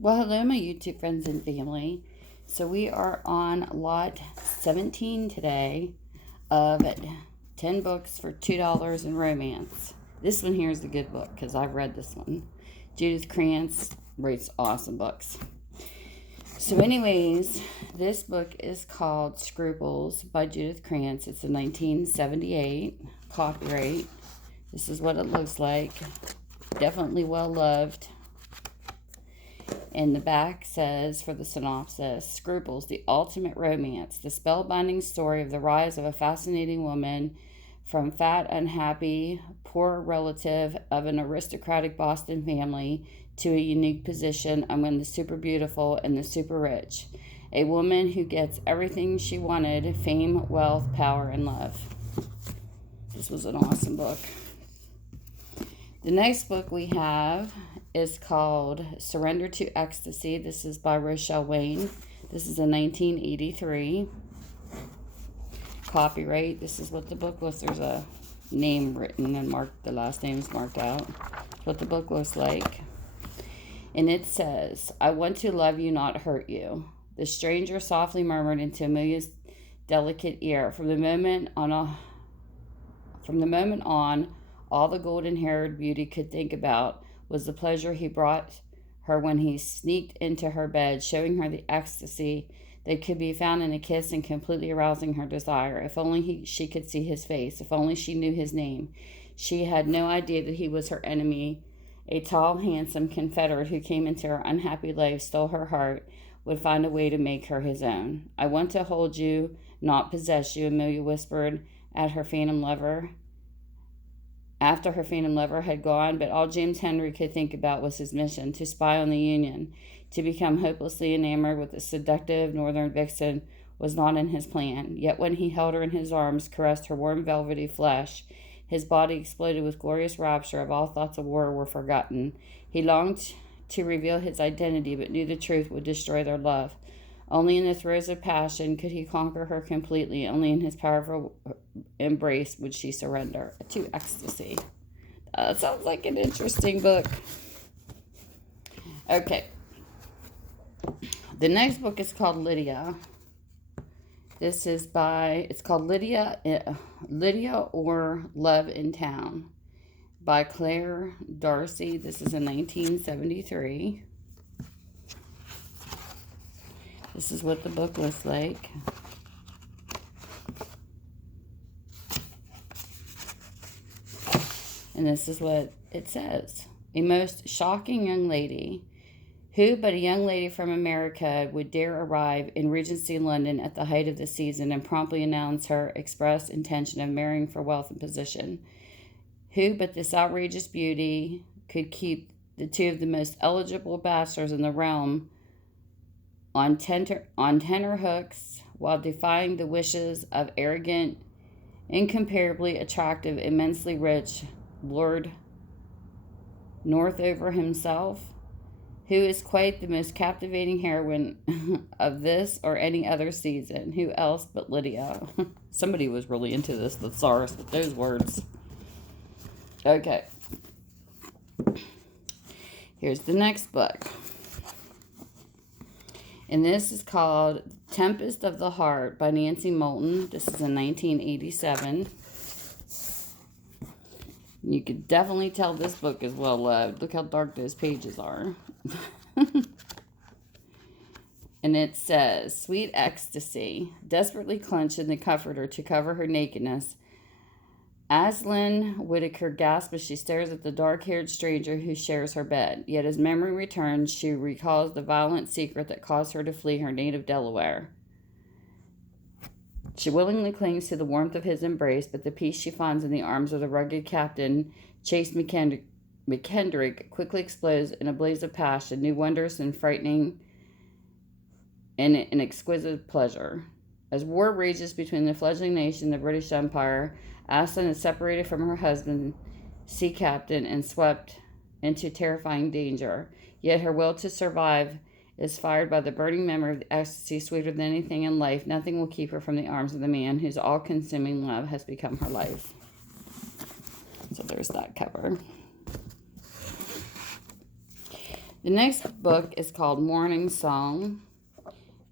Well, hello, my YouTube friends and family. So, we are on lot 17 today of 10 books for $2 in romance. This one here is the good book because I've read this one. Judith Krantz writes awesome books. So, anyways, this book is called Scruples by Judith Krantz. It's a 1978 copyright. This is what it looks like. Definitely well loved. And the back says, for the synopsis, Scruples, the ultimate romance, the spellbinding story of the rise of a fascinating woman from fat, unhappy, poor relative of an aristocratic Boston family to a unique position among the super beautiful and the super rich. A woman who gets everything she wanted: fame, wealth, power, and love. This was an awesome book. The next book we have is called Surrender to Ecstasy. This is by Rochelle Wayne. This is a 1983 copyright. This is what the book looks. There's a name written and marked. The last name is marked out. That's what the book looks like. And it says, I want to love you, not hurt you. The stranger softly murmured into Amelia's delicate ear. From the moment on, all the golden-haired beauty could think about was the pleasure he brought her when he sneaked into her bed, showing her the ecstasy that could be found in a kiss and completely arousing her desire. If only she could see his face. If only she knew his name. She had no idea that he was her enemy. A tall, handsome confederate who came into her unhappy life, stole her heart, would find a way to make her his own. I want to hold you, not possess you, Amelia whispered at her phantom lover. After her phantom lover had gone, but all James Henry could think about was his mission: to spy on the Union. To become hopelessly enamored with the seductive northern vixen was not in his plan. Yet when he held her in his arms, caressed her warm velvety flesh, his body exploded with glorious rapture. Of all thoughts of war were forgotten. He longed to reveal his identity, but knew the truth would destroy their love. Only in the throes of passion could he conquer her completely. Only in his powerful embrace would she surrender to ecstasy. Sounds like an interesting book. Okay. The next book is called Lydia. It's called Lydia or Love in Town by Clare, Darcy. This is in 1973. This is what the book looks like. And this is what it says. A most shocking young lady. Who but a young lady from America would dare arrive in Regency London at the height of the season and promptly announce her express intention of marrying for wealth and position? Who but this outrageous beauty could keep the two of the most eligible bachelors in the realm on tenor hooks while defying the wishes of arrogant, incomparably attractive, immensely rich Lord Northover himself? Who is quite the most captivating heroine of this or any other season? Who else but Lydia? Somebody was really into this thesaurus with those words. Okay. Here's the next book. And this is called Tempest of the Heart by Nancy Moulton. This is in 1987. You could definitely tell this book is well loved. Look how dark those pages are. And it says, Sweet ecstasy, desperately clenched in the comforter to cover her nakedness. Aslan Whitaker gasps as she stares at the dark-haired stranger who shares her bed. Yet as memory returns, she recalls the violent secret that caused her to flee her native Delaware. She willingly clings to the warmth of his embrace, but the peace she finds in the arms of the rugged captain, Chase McKendrick, quickly explodes in a blaze of passion, new wondrous and frightening, and an exquisite pleasure. As war rages between the fledgling nation and the British Empire, Aslan is separated from her husband, sea captain, and swept into terrifying danger. Yet her will to survive is fired by the burning memory of the ecstasy sweeter than anything in life. Nothing will keep her from the arms of the man whose all-consuming love has become her life. So there's that cover. The next book is called Morning Song.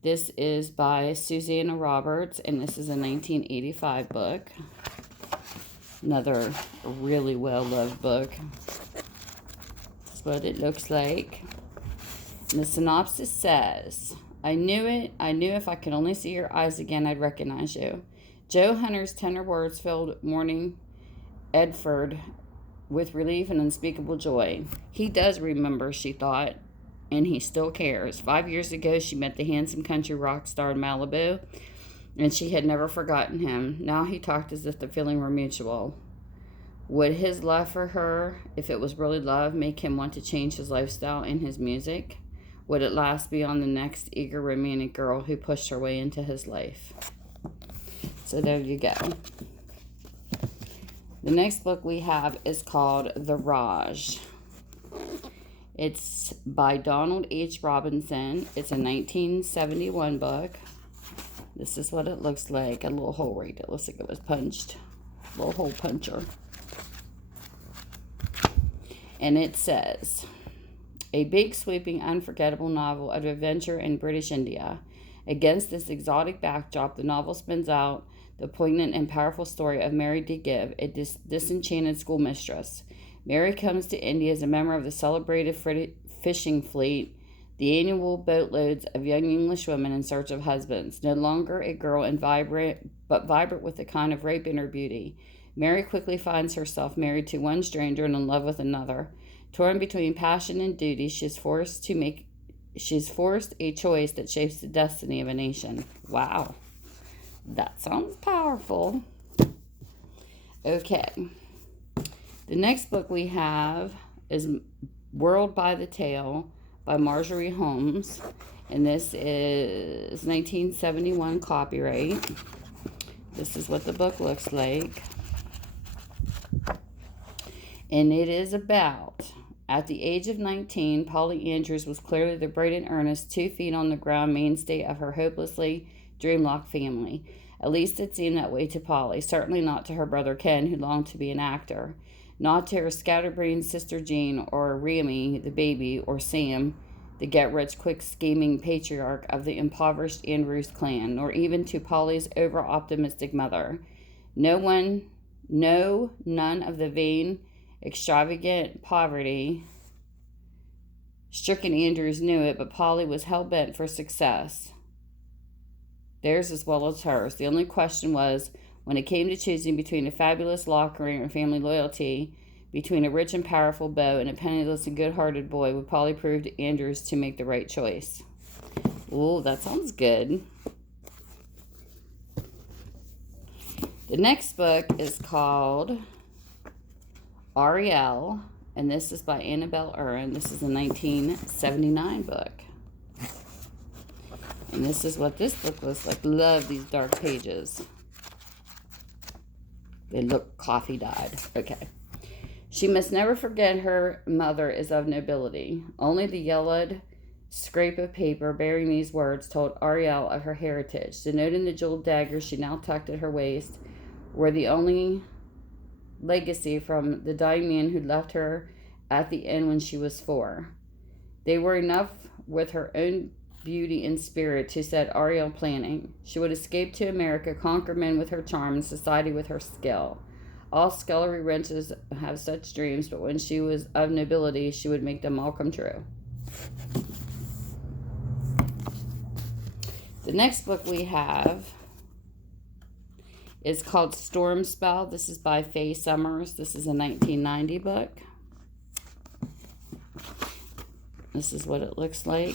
This is by Susanna Roberts, and this is a 1985 book. Another really well-loved book. That's what it looks like. And the synopsis says, I knew it. I knew if I could only see your eyes again, I'd recognize you. Joe Hunter's tender words filled morning Edford with relief and unspeakable joy. He does remember, she thought, and he still cares. 5 years ago, she met the handsome country rock star in Malibu, and she had never forgotten him. Now he talked as if the feeling were mutual. Would his love for her, if it was really love, make him want to change his lifestyle and his music? Would it last beyond the next eager romantic girl who pushed her way into his life? So there you go. The next book we have is called The Raj. It's by Donald H. Robinson. It's a 1971 book. This is what it looks like. A little hole right there. It looks like it was punched. A little hole puncher. And it says, a big, sweeping, unforgettable novel of adventure in British India. Against this exotic backdrop, the novel spins out the poignant and powerful story of Mary de Gibb, a disenchanted schoolmistress. Mary comes to India as a member of the celebrated fishing fleet, the annual boatloads of young English women in search of husbands. No longer a girl and vibrant with a kind of rape in her beauty, Mary quickly finds herself married to one stranger and in love with another. Torn between passion and duty, she's forced a choice that shapes the destiny of a nation. Wow. That sounds powerful. Okay. The next book we have is World by the Tail by Marjorie Holmes. And this is 1971 copyright. This is what the book looks like. And it is about, at the age of 19, Polly Andrews was clearly the bright and earnest, 2 feet on the ground mainstay of her hopelessly dreamlock family. At least it seemed that way to Polly, certainly not to her brother Ken, who longed to be an actor. Not to her scatterbrained sister Jean, or Rami, the baby, or Sam, the get-rich-quick scheming patriarch of the impoverished Andrews clan, nor even to Polly's over-optimistic mother. None of the vain, extravagant poverty-stricken Andrews knew it, but Polly was hell-bent for success. Theirs as well as hers. The only question was, when it came to choosing between a fabulous law career and family loyalty, between a rich and powerful beau and a penniless and good-hearted boy, would Polly prove to Andrews to make the right choice? Ooh, that sounds good. The next book is called Arielle, and this is by Annabel Erwin. This is a 1979 book. And this is what this book looks like. Love these dark pages. They look coffee-dyed. Okay. She must never forget her mother is of nobility. Only the yellowed scrape of paper bearing these words told Arielle of her heritage. The note and the jeweled dagger she now tucked at her waist were the only legacy from the dying man who left her at the inn when she was 4. They were enough with her own beauty and spirit to set Arielle planning. She would escape to America, conquer men with her charm and society with her skill. All scullery wenches have such dreams, but when she was of nobility, she would make them all come true. The next book we have is called Stormspell. This is by Faye Summers. This is a 1990 book. This is what it looks like.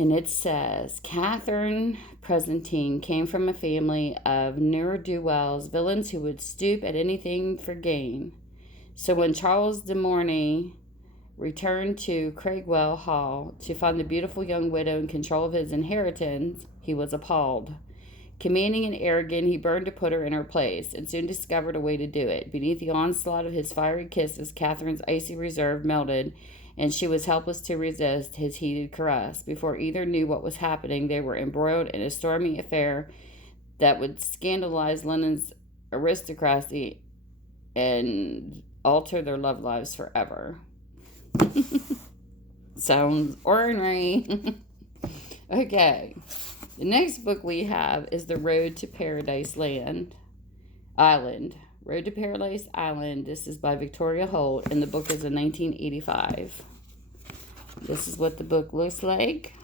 And it says, Catherine Presentine came from a family of ne'er-do-wells, villains who would stoop at anything for gain. So when Charles de Mornay returned to Craigswell Hall to find the beautiful young widow in control of his inheritance, he was appalled. Commanding and arrogant, he burned to put her in her place, and soon discovered a way to do it. Beneath the onslaught of his fiery kisses, Catherine's icy reserve melted, and she was helpless to resist his heated caress. Before either knew what was happening, they were embroiled in a stormy affair that would scandalize London's aristocracy and alter their love lives forever. Sounds ornery. Okay. The next book we have is The Road to Paradise Island. Road to Paradise Island. This is by Victoria Holt, and the book is in 1985. This is what the book looks like.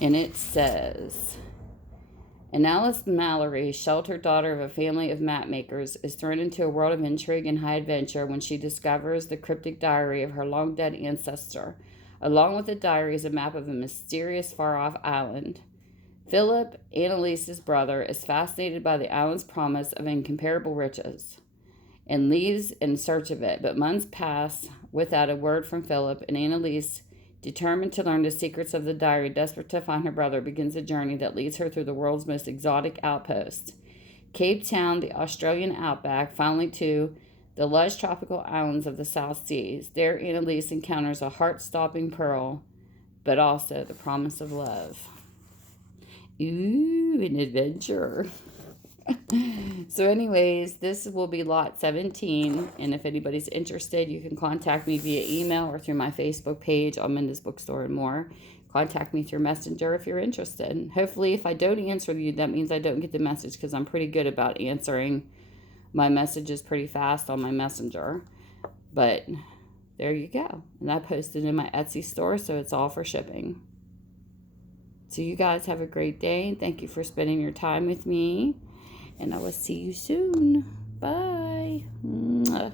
And it says, an Alice Mallory, sheltered daughter of a family of mapmakers, is thrown into a world of intrigue and high adventure when she discovers the cryptic diary of her long-dead ancestor. Along with the diary is a map of a mysterious far-off island. Philip, Annalise's brother, is fascinated by the island's promise of incomparable riches and leaves in search of it, but months pass without a word from Philip, and Annalise, determined to learn the secrets of the diary, desperate to find her brother, begins a journey that leads her through the world's most exotic outposts. Cape Town, the Australian outback, finally to the lush tropical islands of the South Seas. There, Annalise encounters a heart-stopping pearl, but also the promise of love. Ooh, an adventure. So anyways, this will be lot 17, and if anybody's interested, you can contact me via email or through my Facebook page, Almenda's Bookstore and More. Contact me through Messenger if you're interested. Hopefully, if I don't answer you, that means I don't get the message, because I'm pretty good about answering my messages pretty fast on my Messenger. But there you go. And I posted in my Etsy store, so it's all for shipping. So you guys have a great day, and thank you for spending your time with me. And I will see you soon. Bye. Mwah.